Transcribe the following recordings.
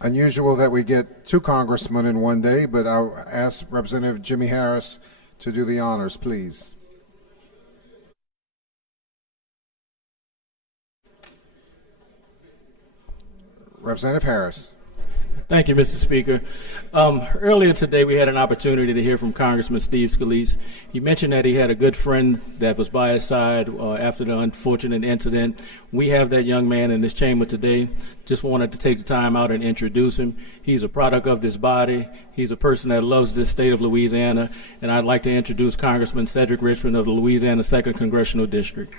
unusual that we get two congressmen in one day, but I'll ask Representative Jimmy Harris to do the honors, please. Representative Harris. Thank you, Mr. Speaker. Earlier today, we had an opportunity to hear from Congressman Steve Scalise. He mentioned that he had a good friend that was by his side after the unfortunate incident. We have that young man in this chamber today. Just wanted to take the time out and introduce him. He's a product of this body. He's a person that loves this state of Louisiana. And I'd like to introduce Congressman Cedric Richmond of the Louisiana 2nd Congressional District.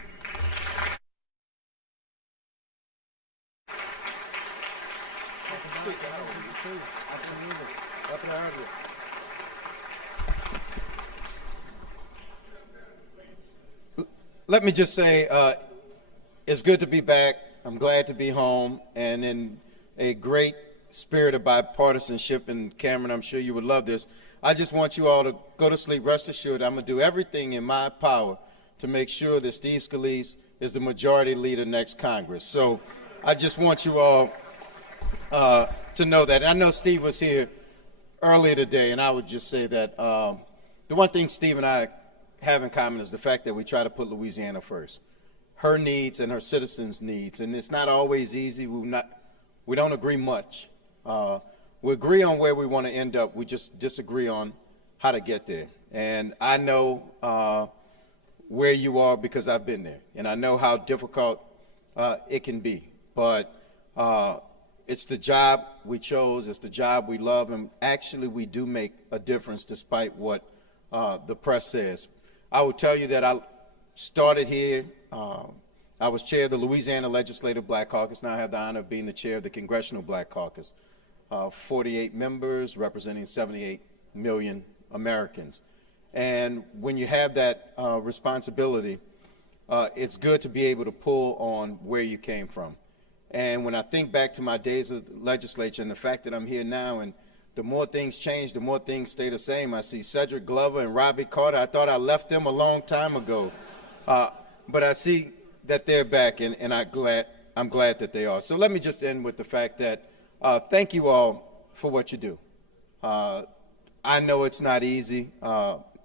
Let me just say, it's good to be back. I'm glad to be home, and in a great spirit of bipartisanship, and Cameron, I'm sure you would love this, I just want you all to go to sleep. Rest assured, I'm going to do everything in my power to make sure that Steve Scalise is the majority leader next Congress. So I just want you all to know that. And I know Steve was here earlier today, and I would just say that the one thing Steve and I have in common is the fact that we try to put Louisiana first, her needs and her citizens' needs. And it's not always easy. We don't agree much. We agree on where we want to end up. We just disagree on how to get there. And I know where you are because I've been there, and I know how difficult it can be. But it's the job we chose. It's the job we love. And actually, we do make a difference despite what the press says. I will tell you that I started here. I was chair of the Louisiana Legislative Black Caucus. Now I have the honor of being the chair of the Congressional Black Caucus. 48 members representing 78 million Americans. And when you have that responsibility, it's good to be able to pull on where you came from. And when I think back to my days of the legislature and the fact that I'm here now, and the more things change, the more things stay the same. I see Cedric Glover and Robbie Carter. I thought I left them a long time ago. But I see that they're back, and I'm glad that they are. So let me just end with the fact that thank you all for what you do. I know it's not easy.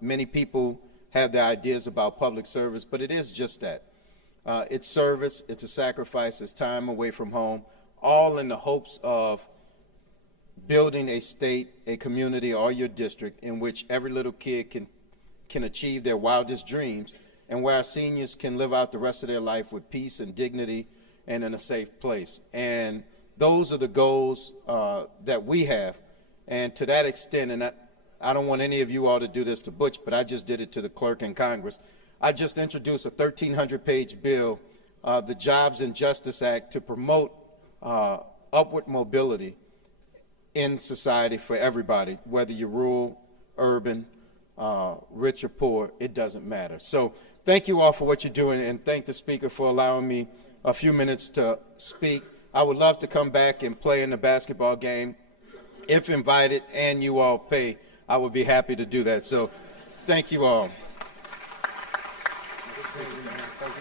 Many people have their ideas about public service, but it is just that. It's service, it's a sacrifice, it's time away from home, all in the hopes of building a state, a community, or your district in which every little kid can achieve their wildest dreams, and where our seniors can live out the rest of their life with peace and dignity and in a safe place. And those are the goals that we have. And to that extent, and I don't want any of you all to do this to Butch, but I just did it to the clerk in Congress. I just introduced a 1,300-page bill, the Jobs and Justice Act, to promote upward mobility in society for everybody, whether you're rural, urban, rich or poor, it doesn't matter. So thank you all for what you're doing, and thank the Speaker for allowing me a few minutes to speak. I would love to come back and play in the basketball game. If invited and you all pay, I would be happy to do that. So thank you all. Thank you.